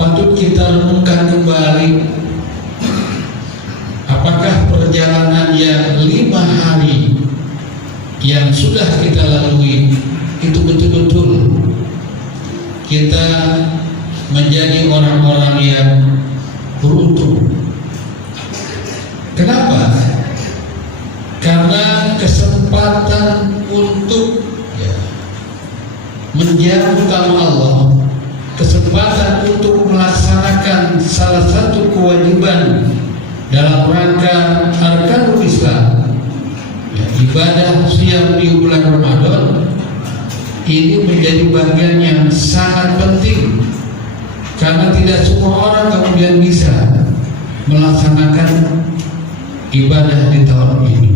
patut kita renungkan kembali, apakah perjalanan yang 5 hari yang sudah kita lalui itu betul-betul kita menjadi orang-orang yang beruntung. Kenapa? Karena kesempatan untuk menjamu tamu Allah, kesempatan untuk melaksanakan salah satu kewajiban dalam rangka arkanul Islam, ibadah siam di bulan Ramadan, ini menjadi bagian yang sangat penting, karena tidak semua orang kemudian bisa melaksanakan ibadah di tahun ini.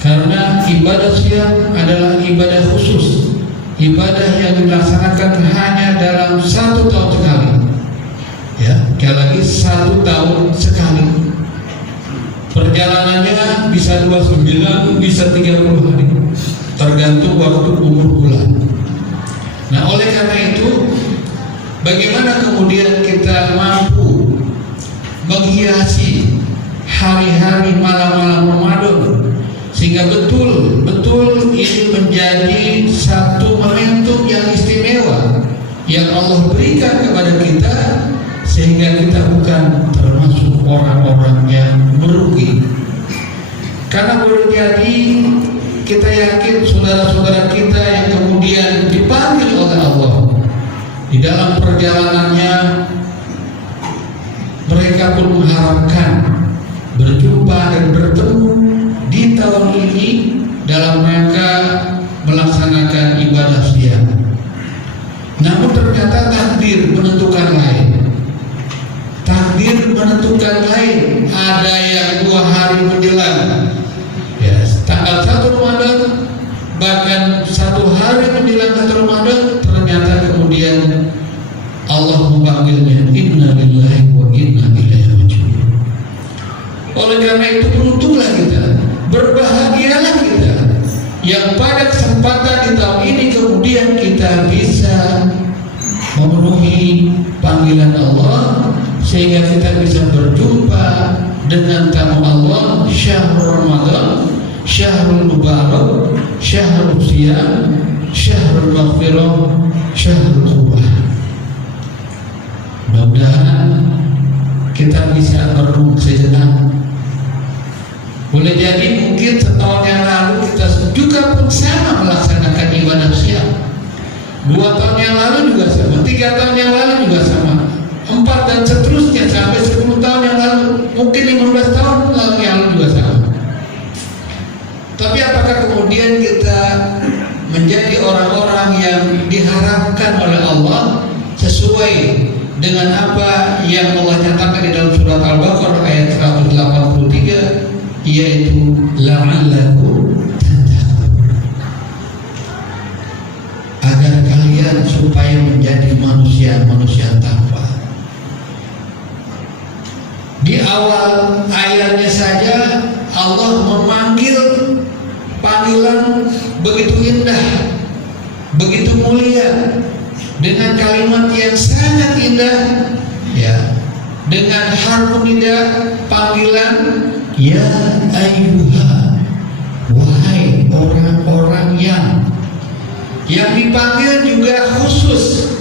Karena ibadah siam adalah ibadah khusus, ibadah yang dilaksanakan hanya dalam 1 tahun sekali. Sekali lagi 1 tahun sekali. Perjalanannya bisa 29, bisa 30 hari, tergantung waktu umur bulan. Nah, oleh karena itu, bagaimana kemudian kita mampu menghiasi hari-hari malam-malam Ramadan sehingga betul-betul ini menjadi satu momentum yang istimewa yang Allah berikan kepada kita, sehingga kita bukan termasuk orang-orang yang merugi. Karena boleh jadi kita yakin saudara-saudara kita yang kemudian dipanggil oleh Allah di dalam perjalanannya, mereka pun mengharapkan berjumpa dan bertemu di tahun ini dalam rangka melaksanakan ibadah siam. Namun ternyata takdir menentukan lain. Takdir menentukan lain. Ada yang 2 hari menjelang tanggal 1 Ramadan, bahkan 1 hari menjelang 1 Ramadan, ternyata kemudian Allah memanggilnya, inna lillahi wa inna ilaihi raji'un. Oleh karena itu beruntunglah kita, berbahagialah kita yang pada kesempatan di tahun ini kemudian kita bisa memenuhi panggilan Allah, sehingga kita bisa berjumpa dengan tamu Allah, syahrul Ramadan, syahrul mubarak, syahrul siyam, syahrul maghfirah, syahrul tawbah. Mudah-mudahan kita bisa merenung sejenak. Boleh jadi mungkin setahun yang lalu kita juga pun sama melaksanakan ibadah siam. 2 tahun yang lalu juga sama, 3 tahun yang lalu juga sama, 4 dan seterusnya sampai 10 tahun yang lalu, mungkin 15 tahun yang lalu juga sama. Tapi apakah kemudian kita menjadi orang-orang yang diharapkan oleh Allah sesuai dengan apa yang Allah nyatakan di dalam surat Al-Baqarah ayat 183, yaitu la'allakum tattaqun, agar kalian supaya menjadi manusia-manusia takwa. Di awal ayatnya saja Allah memanggil panggilan begitu indah, begitu mulia, dengan kalimat yang sangat indah, dengan harfu nida, panggilan ya ayyuha, wahai orang-orang yang dipanggil juga khusus,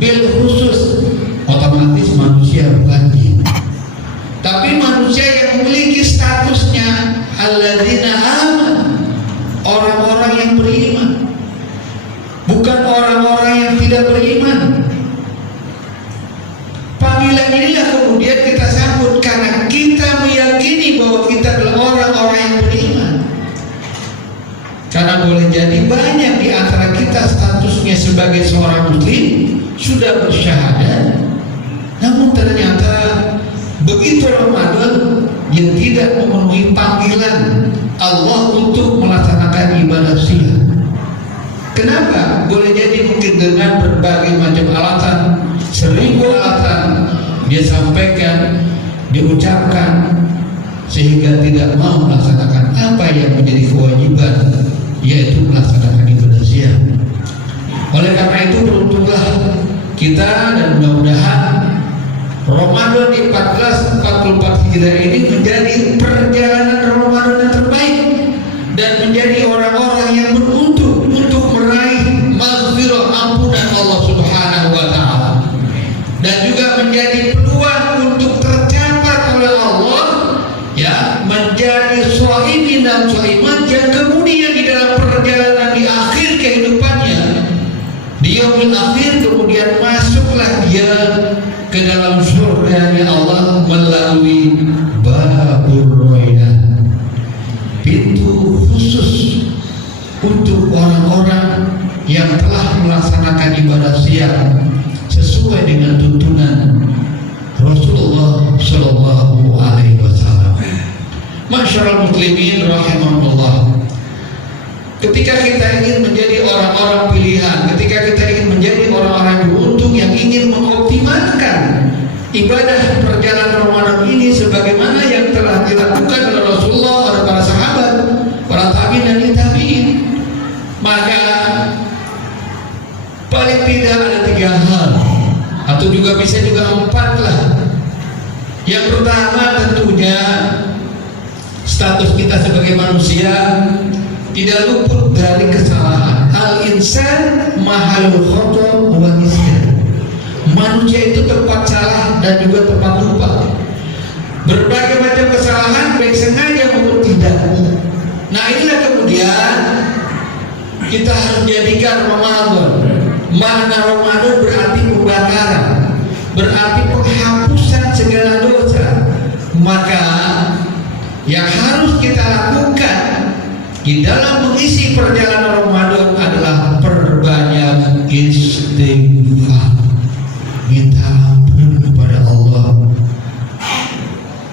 bil khusus, otomatis manusia bukan jin, tapi manusia yang memiliki statusnya alladzina aman, orang-orang yang beriman, bukan orang-orang yang tidak beriman. Panggilan inilah kemudian kita sambut karena kita meyakini bahwa kita adalah orang-orang yang beriman. Karena boleh jadi banyak di antara kita statusnya sebagai seorang muslim sudah bersyahadat, namun ternyata begitu Ramadan yang tidak memenuhi panggilan Allah untuk melaksanakan ibadah siam. Kenapa? Boleh jadi mungkin dengan berbagai macam alasan, 1000 alasan dia sampaikan, diucapkan, sehingga tidak mau melaksanakan apa yang menjadi kewajiban, yaitu melaksanakan ibadah siam. Oleh karena itu beruntunglah kita, dan mudah-mudahan Ramadan 1444 Hijriah ini menjadi perjalanan Ramadan yang terbaik dan menjadi orang-orang yang beruntung untuk meraih maghfirah ampunan Allah Subhanahu wa taala, dan juga menjadi peluang untuk tercatat oleh Allah ya, menjadi shaimin dan shaimat yang kemudian di dalam perjalanan di akhir kehidupannya di yaumil akhir kemudian masuklah dia ke dalam surga Allah melalui babur roydan, pintu khusus untuk orang-orang yang telah melaksanakan ibadah siang sesuai dengan tuntunan Rasulullah Shallallahu Alaihi Wasallam. Masyaallah muslimin rahimahullah. Ketika kita ingin menjadi orang-orang pilihan, ketika kita ingin menjadi orang-orang beruntung yang ingin mengoptimalkan ibadah perjalanan Ramadan ini sebagaimana yang telah dilakukan oleh Rasulullah, oleh para sahabat, para tabi'in dan tabi'in, maka paling tidak ada 3 hal, atau juga bisa juga 4 lah. Yang pertama tentunya status kita sebagai manusia tidak luput dari kesalahan. Al-insan mahalul khata wa nisyan. Manusia itu tempat salah dan juga tempat lupa. Berbagai macam kesalahan baik sengaja maupun tidak. Nah, inilah kemudian kita harus jadikan Ramadan. Makna Ramadan berarti pembakaran, berarti penghapusan segala dosa. Maka yang harus kita lakukan di dalam mengisi perjalanan Ramadan adalah perbanyak istighfar, minta ampun kepada Allah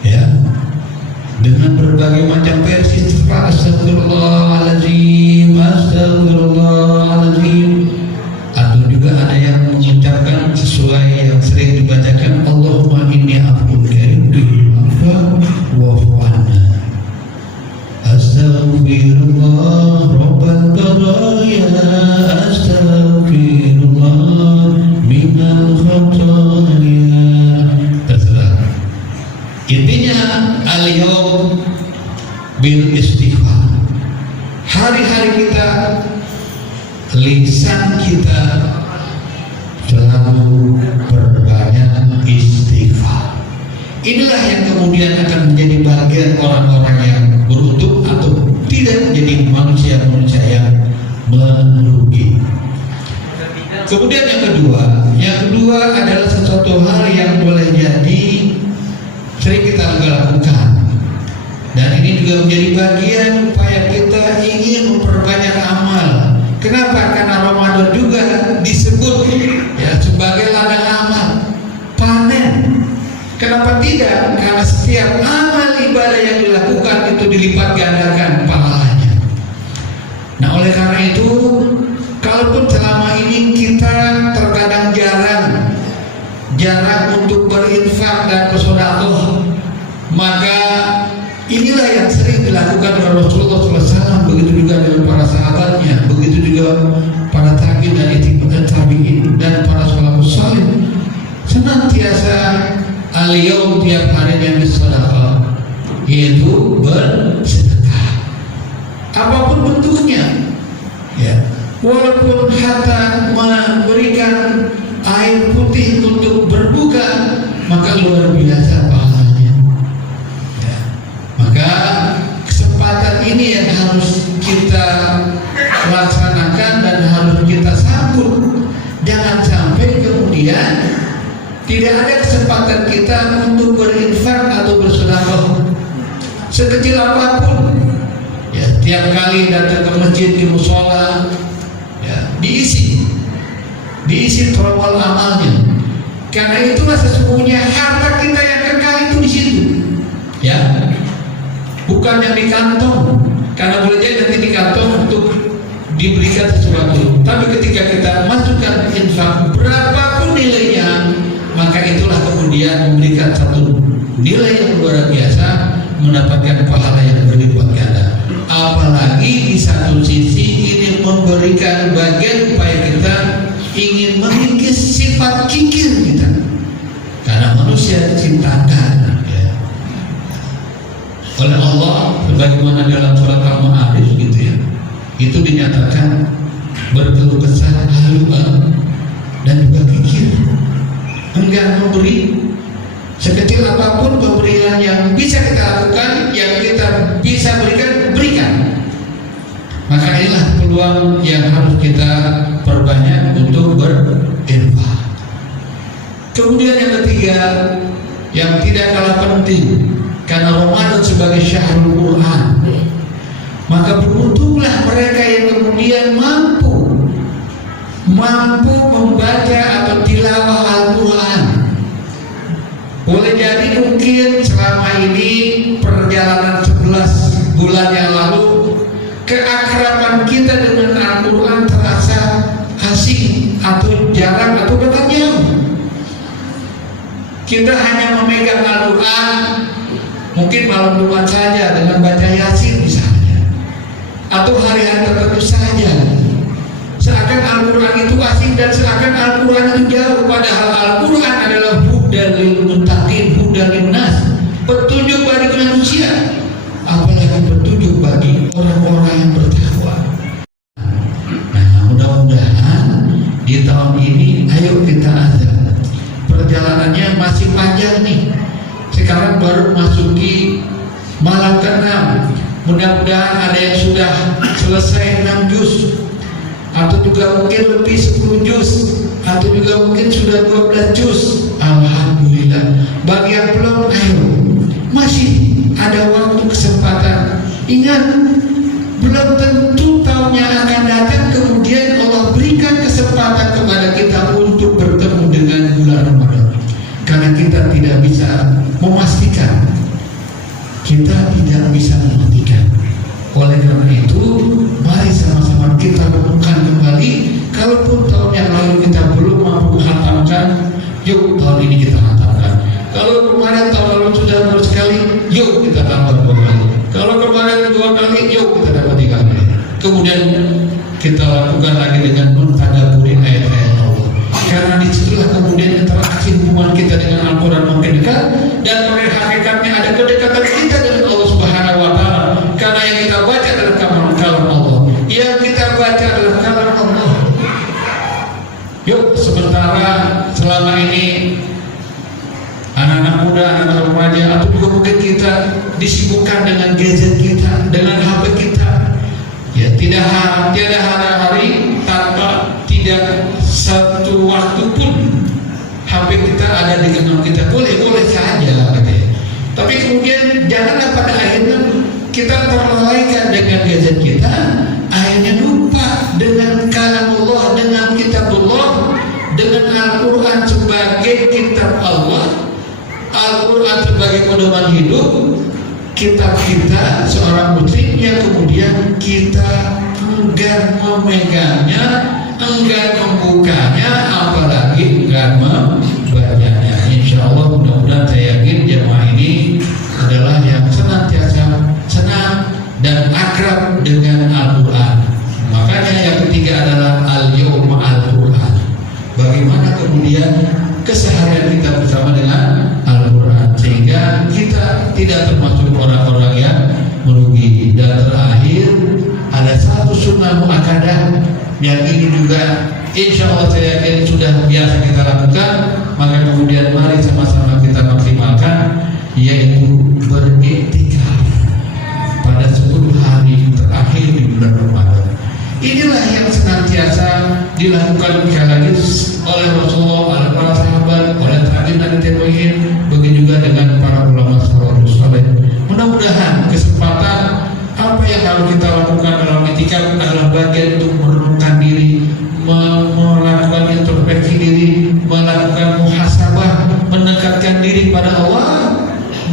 ya, dengan berbagai macam versi istighfar. Astagfirullahaladzim, astagfirullahaladzim, atau juga ada yang mengucapkan sesuai yang sering dibacakan, Allahumma inni a'udzuka wa'fu anna. Astaghfirullah Rabbal baraya, astaghfirullah minal khataya. Terserah. Intinya al-yawm bil istighfar. Hari-hari kita, lisan kita selalu berbanyak istighfar. Inilah yang kemudian akan menjadi bagian orang-orang yang beruntung atau tidak menjadi manusia-manusia yang merugi. Kemudian yang kedua adalah sesuatu hal yang boleh jadi sering kita lakukan, dan ini juga menjadi bagian upaya kita ingin memperbanyak amal. Kenapa? Karena Ramadan juga disebut ya sebagai ladang amal, panen. Kenapa tidak? Karena setiap amal ibadah yang dilakukan itu dilipat gandakan pahalanya. Nah, oleh karena itu, kalaupun selama ini kita terkadang jarang untuk berinfak dan bersedekah, maka inilah yang sering dilakukan oleh Rasulullah SAW, begitu juga dengan para sahabatnya, begitu juga para tabi'in dan tabi'in dan para salafus salih, senantiasa al-yawm tiap hari yang bersedekah, yaitu bersedekah apapun bentuknya ya, walaupun hatta memberikan air putih untuk berbuka, maka luar biasa pahalanya ya. Maka kesempatan ini yang harus kita laksanakan dan harus kita sambut. Jangan sampai kemudian tidak ada kesempatan kita untuk berinfak atau bersedekah sekecil apapun ya. Tiap kali datang ke masjid, di musola ya, diisi tromol amalnya, karena itulah sesungguhnya harta kita yang kekal itu di situ ya, bukan yang di kantong. Karena boleh jadi nanti di kantong untuk diberikan sesuatu, tapi ketika kita masukkan infak berapapun nilainya, maka itulah kemudian memberikan satu nilai yang luar biasa, mendapatkan pahala yang berlipat ganda. Apalagi di satu sisi ini memberikan bagian upaya kita ingin mengikis sifat kikir kita, karena manusia diciptakan oleh Allah sebagaimana dalam surat Al-Ma'arij gitu ya, itu dinyatakan berkeluh kesah, haluan dan juga kikir, enggan memberi sekecil apapun pemberian yang bisa kita lakukan, yang kita bisa berikan. Maka inilah peluang yang harus kita perbanyak untuk berinfak. Kemudian yang ketiga, yang tidak kalah penting, karena Ramadan sebagai syahrul Quran, maka beruntunglah mereka yang kemudian mampu membaca atau tilawah Al-Quran. Boleh jadi mungkin selama ini perjalanan 11 bulan yang lalu, keakraban kita dengan Al-Quran terasa asing atau jarang atau bahkan jauh. Kita hanya memegang Al-Quran mungkin malam Jumat saja dengan baca Yasin misalnya, atau hari-hari tertentu saja. Seakan Al-Quran itu asing dan seakan Al-Quran itu jauh, padahal Al-Quran adalah hudan lil muttaqin, hudan lin nas, petunjuk bagi manusia, apalagi petunjuk bagi orang-orang yang bertakwa. Nah, mudah-mudahan di tahun ini ayo kita azan. Perjalanannya masih panjang nih. Sekarang baru masuki malam ke-6. Mudah-mudahan ada yang sudah selesai 6 juz, atau juga mungkin lebih 10 juz, atau juga mungkin sudah 12 juz. Alhamdulillah. Bagi yang belum, ayo, masih ada waktu, kesempatan. Ingat, belum tentu tahun yang akan datang kemudian Allah berikan kesempatan kepada kita untuk bertemu dengan bulan Ramadan, karena kita tidak bisa memastikan. Oleh karena itu, mari sama-sama kita renungkan kembali. Kalaupun tahun yang lalu kita belum mampu menghatamkan, yuk tahun ini kita hatamkan. Kalau kemarin tahun lalu sudah bersekali, yuk kita tambah 2 kali. Kalau kemarin 2 kali, yuk kita dapat 3 kali. Kemudian kita lakukan lagi dengan mentadaburi ayat-ayat Allah. Karena disitulah kemudian interaksi hubungan kita dengan Al-Quran makin dekat, dan pada hakikatnya ada kedekatan kita dengan Allah Subhanahu Wa Taala. Karena yang kita baca adalah kalam Allah, yang kita baca adalah kalam Allah. Yuk, sementara selama ini anak-anak muda, anak-anak remaja, atau juga mungkin kita disibukkan dengan gadget kita, dengan HP kita, ya tiada hari tanpa tidak satu waktu pun HP kita ada di genggam kita. Boleh saja katanya. Tapi kemudian janganlah pada akhirnya kita terlalaikan dengan gadget kita, akhirnya lupa dengan kalam Allah, dengan kitab Allah, dengan Al-Quran sebagai kitab Allah, Al-Quran sebagai pedoman hidup, kitab kita seorang muslim yang kemudian kita enggan memegangnya, enggan membukanya, apalagi enggan membacanya. Insya Allah mudah-mudahan saya yakin jemaah ini adalah yang senantiasa senang dan akrab dengan Al-Quran. Makanya yang ketiga adalah al-yawma al-Quran. Bagaimana kemudian keseharian kita bersama dengan Al-Quran, sehingga kita tidak termasuk orang-orang yang merugi. Dan terakhir ada satu sunnah muakkadah yang ini juga insya Allah saya yakin sudah biasa kita lakukan, maka kemudian mari sama-sama kita maksimalkan, yaitu beriktikaf pada 10 hari terakhir di bulan Ramadan. Inilah yang senantiasa dilakukan sekali lagi oleh Rasulullah, oleh para sahabat, oleh tabi'in dan tabi'in, begitu juga dengan para ulama salafus saleh. Mudah-mudahan kesempatan apa yang harus kita lakukan dalam iktikaf adalah bagian untuk merenungkan diri, melakukan introspeksi diri, melakukan muhasabah, mendekatkan diri pada Allah,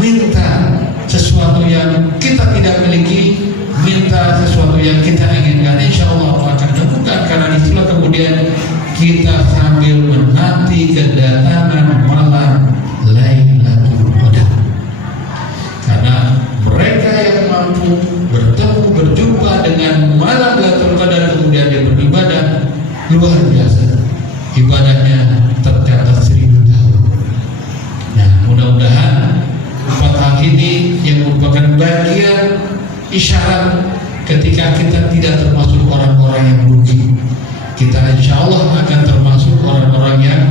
minta sesuatu yang kita tidak miliki, minta sesuatu yang kita inginkan. Insya Allah akan terbuka, karena itulah kemudian kita sambil menanti kedatangan malam Lailatul Qadar. Karena mereka yang mampu bertemu, berjumpa dengan malam Lailatul Qadar kemudian dia beribadah luar biasa. isyarat ketika kita tidak termasuk orang-orang yang rugi. Kita insya Allah akan termasuk orang-orang yang